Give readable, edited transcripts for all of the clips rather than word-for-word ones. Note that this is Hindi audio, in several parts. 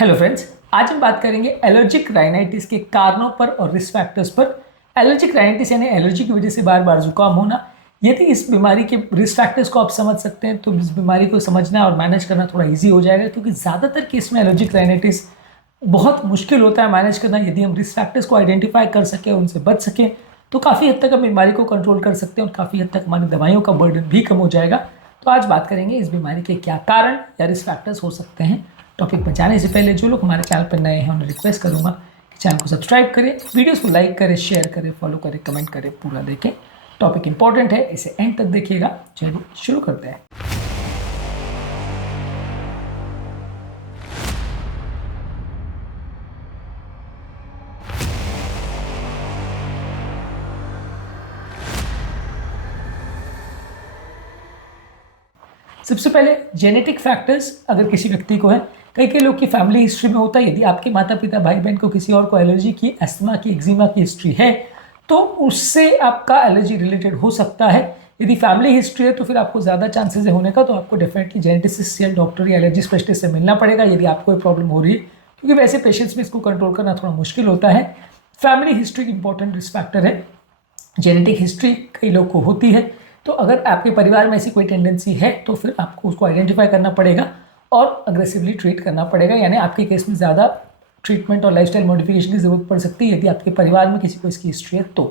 हेलो फ्रेंड्स, आज हम बात करेंगे एलर्जिक राइनाइटिस के कारणों पर और रिस्क फैक्टर्स पर। एलर्जिक राइनाइटिस यानी एलर्जी की वजह से बार बार जुकाम होना। यदि इस बीमारी के रिस्क फैक्टर्स को आप समझ सकते हैं तो इस बीमारी को समझना और मैनेज करना थोड़ा इजी हो जाएगा, क्योंकि ज़्यादातर केस में एलर्जिक राइनाइटिस बहुत मुश्किल होता है मैनेज करना। यदि हम रिस्क फैक्टर्स को आइडेंटिफाई कर सकें, उनसे बच सकें, तो काफ़ी हद तक हम बीमारी को कंट्रोल कर सकते हैं और काफ़ी हद तक हमारी दवाइयों का बर्डन भी कम हो जाएगा। तो आज बात करेंगे इस बीमारी के क्या कारण या रिस्क फैक्टर्स हो सकते हैं। टॉपिक पर जाने से पहले जो लोग हमारे चैनल पर नए हैं उन्हें रिक्वेस्ट करूंगा कि चैनल को सब्सक्राइब करें, वीडियोस को लाइक करें, शेयर करें, फॉलो करें, कमेंट करें, पूरा देखें। टॉपिक इंपॉर्टेंट है, इसे एंड तक देखिएगा। चलिए शुरू करते हैं। सबसे पहले जेनेटिक फैक्टर्स अगर किसी व्यक्ति को है, कई कई लोग की फैमिली हिस्ट्री में होता है। यदि आपके माता पिता भाई बहन को किसी और को एलर्जी की, अस्थमा की, एक्जिमा की हिस्ट्री है तो उससे आपका एलर्जी रिलेटेड हो सकता है। यदि फैमिली हिस्ट्री है तो फिर आपको ज़्यादा चांसेस है होने का, तो आपको डेफिनेटली जेनेटिसिस्ट या डॉक्टर या एलर्जी स्पेशलिस्ट से मिलना पड़ेगा यदि आपको कोई प्रॉब्लम हो रही है, क्योंकि वैसे पेशेंट्स में इसको कंट्रोल करना थोड़ा मुश्किल होता है। Family history important risk factor है। जेनेटिक हिस्ट्री कई लोग को होती है, तो अगर आपके परिवार में ऐसी कोई टेंडेंसी है तो फिर आपको उसको आइडेंटिफाई करना पड़ेगा और अग्रेसिवली ट्रीट करना पड़ेगा। यानी आपके केस में ज़्यादा ट्रीटमेंट और लाइफस्टाइल मॉडिफिकेशन की ज़रूरत पड़ सकती है यदि आपके परिवार में किसी को इसकी हिस्ट्री है तो।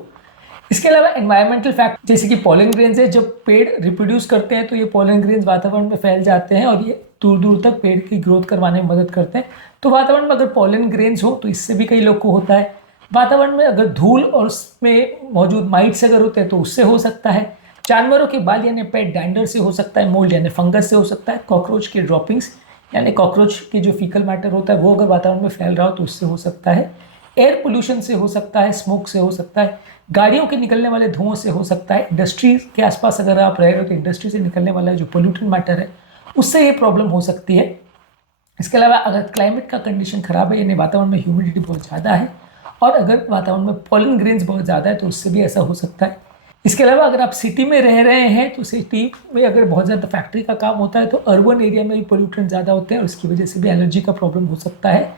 इसके अलावा एनवायरमेंटल फैक्टर जैसे कि पॉलन ग्रेन्स है। जब पेड़ रिप्रोड्यूस करते हैं तो ये पॉलन ग्रेन्स वातावरण में फैल जाते हैं और ये दूर दूर तक पेड़ की ग्रोथ करवाने में मदद करते हैं। तो वातावरण में अगर पॉलन ग्रेन्स हो तो इससे भी कई लोग को होता है। वातावरण में अगर धूल और उसमें मौजूद माइट्स अगर होते हैं तो उससे हो सकता है। जानवरों के बाल यानी पेट डैंडर से हो सकता है। मोल्ड यानी फंगस से हो सकता है। कॉकरोच के ड्रॉपिंग्स यानी कॉकरोच के जो फीकल मैटर होता है वो अगर वातावरण में फैल रहा हो तो उससे हो सकता है। एयर पोल्यूशन से हो सकता है। स्मोक से हो सकता है। गाड़ियों के निकलने वाले धुओं से हो सकता है। इंडस्ट्री के आसपास अगर आप रह रहे हो तो इंडस्ट्री से निकलने वाला जो पोल्यूटेंट मैटर है उससे ये प्रॉब्लम हो सकती है। इसके अलावा अगर क्लाइमेट का कंडीशन खराब है यानी वातावरण में ह्यूमिडिटी बहुत ज़्यादा है और अगर वातावरण में पॉलन ग्रेन्स बहुत ज़्यादा है तो उससे भी ऐसा हो सकता है। इसके अलावा अगर आप सिटी में रह रहे हैं तो सिटी में अगर बहुत ज़्यादा फैक्ट्री का काम होता है तो अर्बन एरिया में भी पोल्यूटेंट ज़्यादा होते हैं और उसकी वजह से भी एलर्जी का प्रॉब्लम हो सकता है।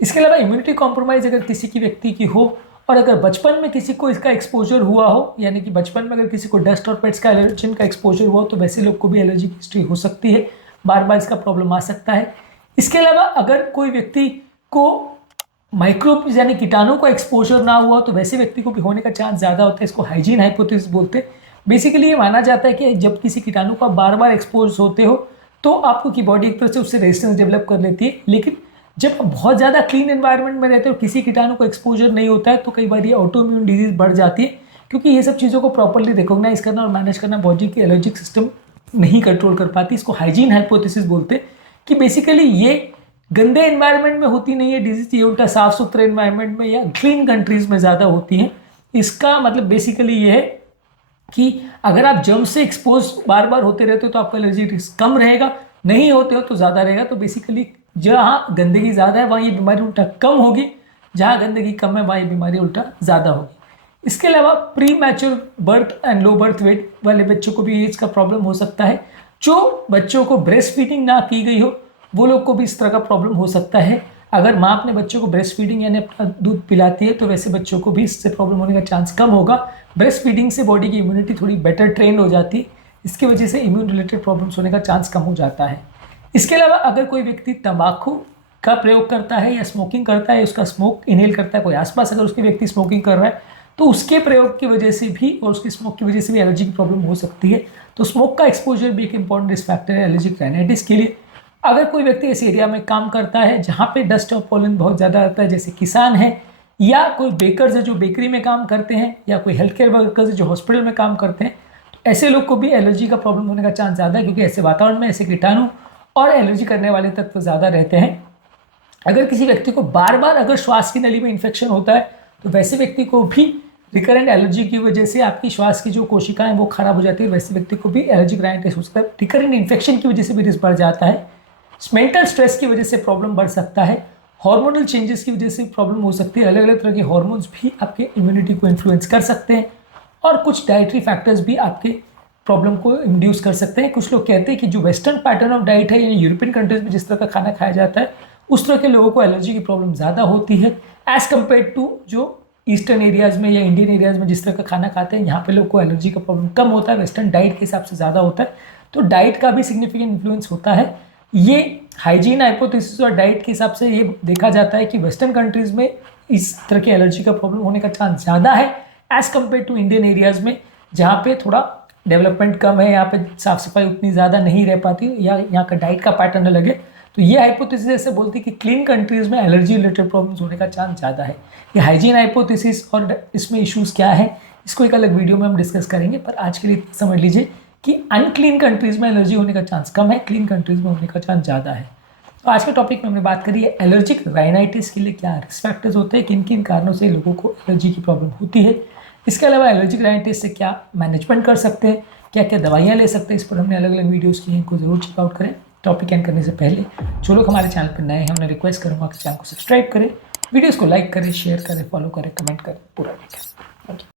इसके अलावा इम्यूनिटी कॉम्प्रोमाइज़ अगर किसी की व्यक्ति की हो और अगर बचपन में किसी को इसका एक्सपोजर हुआ हो, यानी कि बचपन में अगर किसी को डस्ट और पेट्स का एलर्जन का एक्सपोजर हुआ हो तो वैसे लोग को भी एलर्जी की हिस्ट्री हो सकती है। बार बार इसका प्रॉब्लम आ सकता है। इसके अलावा अगर कोई व्यक्ति को माइक्रोब्स यानी कीटाणु का एक्सपोजर ना हुआ तो वैसे व्यक्ति को भी होने का चांस ज़्यादा होता है। इसको हाइजीन हाइपोथेसिस बोलते हैं। बेसिकली ये माना जाता है कि जब किसी कीटाणु का बार बार एक्सपोज होते हो तो आपको की बॉडी एक तरह से उससे रेजिस्टेंस डेवलप कर लेती है। लेकिन जब बहुत ज़्यादा क्लीन एनवायरनमेंट में रहते हो, किसी कीटाणु को एक्सपोजर नहीं होता है, तो कई बार ये ऑटो इम्यून डिजीज बढ़ जाती है, क्योंकि ये सब चीज़ों को प्रॉपरली रिकॉग्नाइज करना और मैनेज करना बॉडी की एलर्जिक सिस्टम नहीं कंट्रोल कर पाती। इसको हाइजीन हाइपोथेसिस बोलते हैं कि बेसिकली ये गंदे एनवायरनमेंट में होती नहीं है डिजीज, ये उल्टा साफ सुथरे एनवायरनमेंट में या क्लीन कंट्रीज में ज़्यादा होती हैं। इसका मतलब बेसिकली ये है कि अगर आप जर्म से एक्सपोज बार बार होते रहते हो तो आपका एलर्जी रिस्क कम रहेगा, नहीं होते हो तो ज़्यादा रहेगा। तो बेसिकली जहाँ गंदगी ज़्यादा है वहाँ ये बीमारी उल्टा कम होगी, जहाँ गंदगी कम है वहाँ ये बीमारी उल्टा ज़्यादा होगी। इसके अलावा pre mature birth and low birth weight वाले बच्चों को भी एज का प्रॉब्लम हो सकता है। जो बच्चों को ब्रेस्ट फीडिंग ना की गई हो वो लोग को भी इस तरह का प्रॉब्लम हो सकता है। अगर माँ अपने बच्चों को ब्रेस्ट फीडिंग यानी अपना दूध पिलाती है तो वैसे बच्चों को भी इससे प्रॉब्लम होने का चांस कम होगा। ब्रेस्ट फीडिंग से बॉडी की इम्यूनिटी थोड़ी बेटर ट्रेन हो जाती है, इसकी वजह से इम्यून रिलेटेड प्रॉब्लम्स होने का चांस कम हो जाता है। इसके अलावा अगर कोई व्यक्ति तंबाकू का प्रयोग करता है या स्मोकिंग करता है, उसका स्मोक इनहेल करता है, कोई आसपास अगर उसके व्यक्ति स्मोकिंग कर रहा है तो उसके प्रयोग की वजह से भी और उसकी स्मोक की वजह से भी एलर्जी की प्रॉब्लम हो सकती है। तो स्मोक का एक्सपोजर भी एक इंपॉर्टेंट रिस्क फैक्टर है एलर्जिक राइनाइटिस के लिए। अगर कोई व्यक्ति इस एरिया में काम करता है जहाँ पे डस्ट और पॉलन बहुत ज़्यादा आता है, जैसे किसान है या कोई बेकर्स है जो बेकरी में काम करते हैं या कोई हेल्थ केयर वर्कर्स है जो हॉस्पिटल में काम करते हैं, तो ऐसे लोग को भी एलर्जी का प्रॉब्लम होने का चांस ज़्यादा है, क्योंकि ऐसे वातावरण में ऐसे कीटाणु और एलर्जी करने वाले तत्व ज़्यादा रहते हैं। अगर किसी व्यक्ति को बार बार अगर श्वास की नली में इन्फेक्शन होता है तो वैसे व्यक्ति को भी रिकरेंट एलर्जी की वजह से आपकी श्वास की जो कोशिकाएं वो खराब हो जाती है, वैसे व्यक्ति को भी एलर्जिक राइनाइटिस हो सकता है। रिकरेंट इन्फेक्शन की वजह से भी रिस्क बढ़ जाता है। मेंटल स्ट्रेस की वजह से प्रॉब्लम बढ़ सकता है। हार्मोनल चेंजेस की वजह से प्रॉब्लम हो सकती है। अलग अलग तरह के हार्मोन्स भी आपके इम्यूनिटी को इन्फ्लुएंस कर सकते हैं और कुछ डाइटरी फैक्टर्स भी आपके प्रॉब्लम को इंड्यूस कर सकते हैं। कुछ लोग कहते हैं कि जो वेस्टर्न पैटर्न ऑफ डाइट है यानी यूरोपियन कंट्रीज में जिस तरह का खाना खाया जाता है उस तरह के लोगों को एलर्जी की प्रॉब्लम ज़्यादा होती है एज़ कम्पेयर टू जो ईस्टर्न एरियाज़ में या इंडियन एरियाज़ में जिस तरह का खाना खाते हैं, यहाँ पे लोग को एलर्जी का प्रॉब्लम कम होता है, वेस्टर्न डाइट के हिसाब से ज़्यादा होता है। तो डाइट का भी सिग्निफिकेंट इन्फ्लुएंस होता है। ये हाइजीन हाइपोथेसिस और डाइट के हिसाब से ये देखा जाता है कि वेस्टर्न कंट्रीज़ में इस तरह की एलर्जी का प्रॉब्लम होने का चांस ज़्यादा है as compare to Indian areas में, जहाँ पे थोड़ा डेवलपमेंट कम है, यहाँ पे साफ़ सफाई उतनी ज़्यादा नहीं रह पाती या यहाँ का डाइट का पैटर्न अलग है। तो ये हाइपोथेसिस ऐसे बोलती है कि क्लीन कंट्रीज़ में एलर्जी रिलेटेड प्रॉब्लम्स होने का चांस ज़्यादा है। ये हाइजीन हाइपोथेसिस और इसमें इश्यूज़ क्या है, इसको एक अलग वीडियो में हम डिस्कस करेंगे, पर आज के लिए समझ लीजिए कि अनक्लीन कंट्रीज़ में एलर्जी होने का चांस कम है, क्लीन कंट्रीज़ में होने का चांस ज़्यादा है। तो आज के टॉपिक में हमने बात करी है एलर्जिक राइनाइटिस के लिए क्या रिस्क फैक्टर्स होते हैं, किन किन कारणों से लोगों को एलर्जी की प्रॉब्लम होती है। इसके अलावा एलर्जिक राइनाइटिस से क्या मैनेजमेंट कर सकते हैं, क्या क्या दवाइयाँ ले सकते हैं, इस पर हमने अलग अलग वीडियोज़ की हैं, इनको ज़रूर चेकआउट करें। टॉपिक एंड करने से पहले जो लोग हमारे चैनल पर नए हैं, हमने रिक्वेस्ट करूँगा कि चैनल को सब्सक्राइब करें, वीडियोज़ को लाइक करें, शेयर करें, फॉलो करें, कमेंट करें, पूरा देखें।